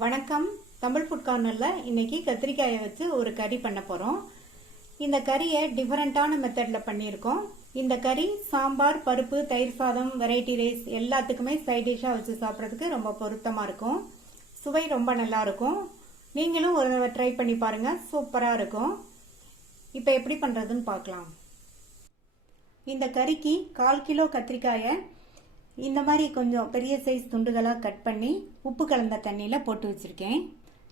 வணக்கம். தமிழ்ஃபுட்கார்னர்ல இன்னைக்கு கத்திரிக்காயை வச்சு ஒரு கறி பண்ண போறோம். இந்த கறியை டிஃபரெண்டான மெத்தட்ல பண்ணியிருக்கோம். இந்த கறி சாம்பார், பருப்பு, தயிர் சாதம், வெரைட்டி ரைஸ் எல்லாத்துக்குமே சைட் டிஷ்ஷா வச்சு சாப்பிட்றதுக்கு ரொம்ப பொருத்தமா இருக்கும். சுவை ரொம்ப நல்லா இருக்கும். நீங்களும் ஒரு தடவை ட்ரை பண்ணி பாருங்க, சூப்பரா இருக்கும். இப்போ எப்படி பண்றதுன்னு பார்க்கலாம். இந்த கறிக்கு 1/4 கிலோ கத்திரிக்காயை இந்த மாதிரி கொஞ்சம் பெரிய சைஸ் துண்டுகளாக கட் பண்ணி உப்பு கலந்த தண்ணியில் போட்டு வச்சுருக்கேன்.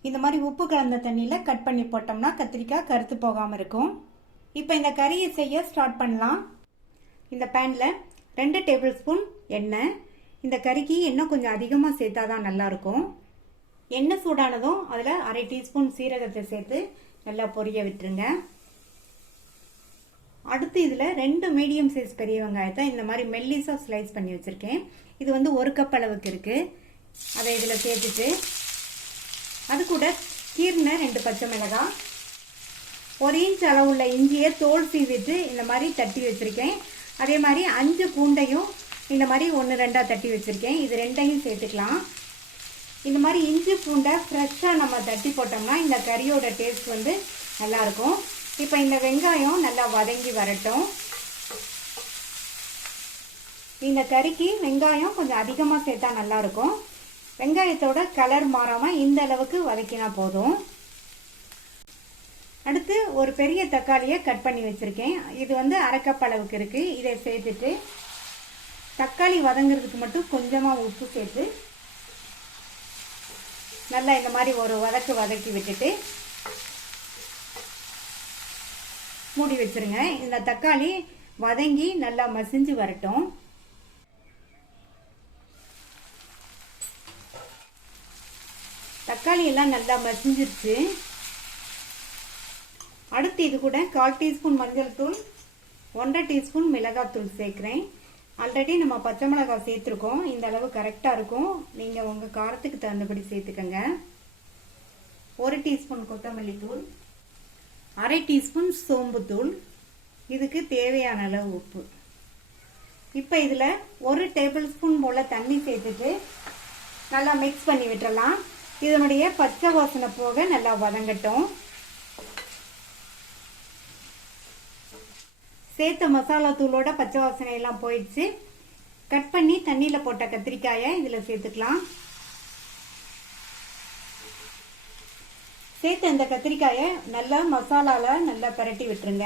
இந்த மாதிரி உப்பு கலந்த தண்ணியில் கட் பண்ணி போட்டோம்னா கத்திரிக்காய் கருத்து போகாமல் இருக்கும். இப்போ இந்த கறியை செய்ய ஸ்டார்ட் பண்ணலாம். இந்த பேனில் 2 டேபிள் ஸ்பூன் எண்ணெய். இந்த கறிக்கு எண்ணெய் கொஞ்சம் அதிகமாக சேர்த்தா தான் நல்லாயிருக்கும். எண்ணெய் சூடானதும் அதில் 1/2 டீஸ்பூன் சீரகத்தை சேர்த்து நல்லா பொரிய விட்டுருங்க. அடுத்து இதில் 2 மீடியம் சைஸ் பெரிய வெங்காயத்தை இந்த மாதிரி மெல்லிஸாக ஸ்லைஸ் பண்ணி வச்சுருக்கேன். இது வந்து 1 கப் அளவுக்கு இருக்குது. அதை இதில் சேர்த்துட்டு அது கூட கீர்ன 2 பச்சை மிளகாய், 1 இன்ச் அளவுள்ள இஞ்சியை தோல் சீவிட்டு இந்த மாதிரி தட்டி வச்சுருக்கேன். அதே மாதிரி 5 பூண்டையும் இந்த மாதிரி 1-2 தட்டி வச்சுருக்கேன். இது 2ஐயும் சேர்த்துக்கலாம். இந்த மாதிரி இஞ்சி பூண்டை ஃப்ரெஷ்ஷாக நம்ம தட்டி போட்டோம்னா இந்த கறியோட டேஸ்ட் வந்து நல்லாயிருக்கும். இப்போ இந்த வெங்காயம் நல்லா வதங்கி வரட்டும். இந்த கறிக்கு வெங்காயம் கொஞ்சம் அதிகமாக சேர்த்தா நல்லா இருக்கும். வெங்காயத்தோட கலர் மாறாமல் இந்த அளவுக்கு வதக்கினா போதும். அடுத்து ஒரு பெரிய தக்காளியை கட் பண்ணி வச்சுருக்கேன். இது வந்து 1/2 கப் அளவுக்கு இருக்குது. இதை சேர்த்துட்டு தக்காளி வதங்கிறதுக்கு மட்டும் கொஞ்சமாக உப்பு சேர்த்து நல்லா இந்த மாதிரி ஒரு வதக்கி விட்டுட்டு மூடி வச்சிருங்க. இந்த தக்காளி வதங்கி நல்லா மசிஞ்சு வரட்டும். தக்காளி எல்லாம் நல்லா மசிஞ்சிருச்சு. அடுத்து இது கூட 1/4 டீஸ்பூன் மஞ்சள் தூள், 1/2 டீஸ்பூன் மிளகாத்தூள் சேர்க்கிறேன். ஆல்ரெடி நம்ம பச்சை மிளகாய் சேர்த்துருக்கோம். இந்த அளவு கரெக்டாக இருக்கும். நீங்கள் உங்கள் காரத்துக்கு தகுந்தபடி சேர்த்துக்கங்க. 1 டீஸ்பூன் கொத்தமல்லி தூள், 1/2 டீஸ்பூன் சோம்புத்தூள், இதுக்கு தேவையான அளவு உப்பு. இப்போ இதில் 1 டேபிள் ஸ்பூன் போல் தண்ணி சேர்த்துட்டு நல்லா மிக்ஸ் பண்ணி விட்டுறலாம். இதனுடைய பச்சை வாசனை போக நல்லா வதங்கட்டும். சேர்த்த மசாலா தூளோட பச்சை வாசனை எல்லாம் போயிடுச்சு. கட் பண்ணி தண்ணியில் போட்ட கத்திரிக்காயை இதில் சேர்த்துக்கலாம். சேர்த்து இந்த கத்திரிக்காயை நல்லா மசாலால நல்லா பரட்டி விட்டுருங்க.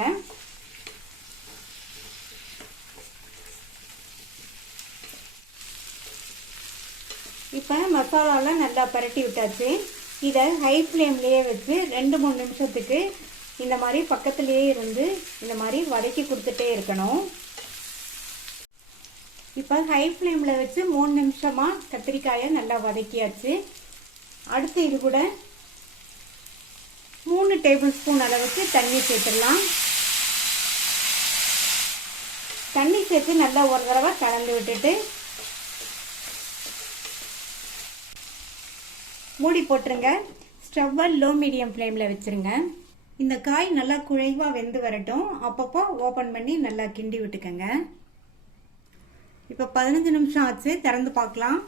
இப்போ மசாலால நல்லா பரட்டி விட்டாச்சு. இதை ஹை ஃப்ளேம்லேயே வச்சு 2-3 நிமிஷத்துக்கு இந்த மாதிரி பக்கத்துலேயே இருந்து இந்த மாதிரி வதக்கி கொடுத்துட்டே இருக்கணும். இப்போ ஹை ஃப்ளேமில் வச்சு 3 நிமிஷமாக கத்திரிக்காயை நல்லா வதக்கியாச்சு. அடுத்து இது கூட 3 டேபிள் ஸ்பூன் அளவுக்கு தண்ணி சேர்த்துடலாம். தண்ணி சேர்த்து நல்லா ஒரு தடவை கலந்து விட்டுட்டு மூடி போட்டுருங்க. ஸ்டவ்வை லோ மீடியம் ஃப்ளேமில் வச்சுருங்க. இந்த காய் நல்லா குழைவாக வெந்து வரட்டும். அப்பப்போ ஓப்பன் பண்ணி நல்லா கிண்டி விட்டுக்கங்க. இப்போ 15 நிமிஷம் ஆச்சு. திறந்து பார்க்கலாம்.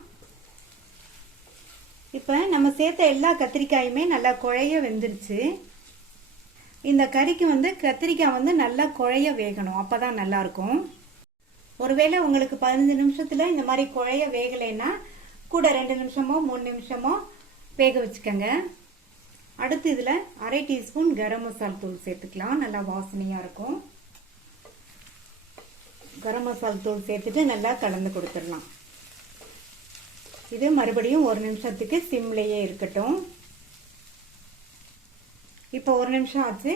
இப்போ நம்ம சேர்த்த எல்லா கத்திரிக்காயுமே நல்லா குழைய வெந்துருச்சு. இந்த கறிக்கு வந்து கத்திரிக்காய் வந்து நல்லா குழைய வேகணும். அப்போ தான் நல்லாயிருக்கும். ஒருவேளை உங்களுக்கு 15 நிமிஷத்தில் இந்த மாதிரி குழைய வேகலைன்னா கூட 2 நிமிஷமோ 3 நிமிஷமோ வேக வச்சுக்கோங்க. அடுத்து இதில் 1/2 டீஸ்பூன் கரம் மசாலா தூள் சேர்த்துக்கலாம். நல்லா வாசனையாக இருக்கும். கரம் மசாலா தூள் சேர்த்துட்டு நல்லா கலந்து கொடுத்துடலாம். இது மறுபடியும் 1 நிமிஷத்துக்கு சிம்லேயே இருக்கட்டும். இப்போ 1 நிமிஷம் ஆச்சு.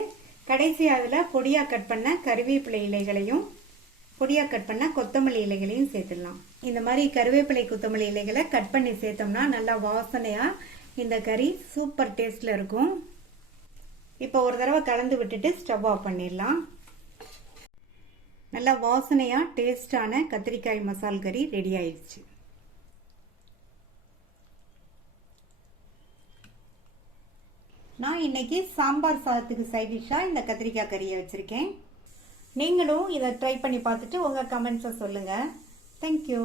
கடைசி அதில் பொடியாக கட் பண்ண கருவேப்பிலை இலைகளையும் பொடியாக கட் பண்ண கொத்தமல்லி இலைகளையும் சேர்த்துடலாம். இந்த மாதிரி கருவேப்பிலை கொத்தமல்லி இலைகளை கட் பண்ணி சேர்த்தோம்னா நல்லா வாசனையாக இந்த கறி சூப்பர் டேஸ்டில் இருக்கும். இப்போ ஒரு தடவை கலந்து விட்டுட்டு ஸ்டவ் ஆஃப் பண்ணிடலாம். நல்லா வாசனையாக டேஸ்டான கத்திரிக்காய் மசால் கறி ரெடி ஆயிடுச்சு. நான் இன்னைக்கு சாம்பார் சாதத்துக்கு சைட் டிஷ்ஷாக இந்த கத்திரிக்காய் கறியை வச்சுருக்கேன். நீங்களும் இதை ட்ரை பண்ணி பார்த்துட்டு உங்கள் கமெண்ட்ஸை சொல்லுங்கள். தேங்க்யூ.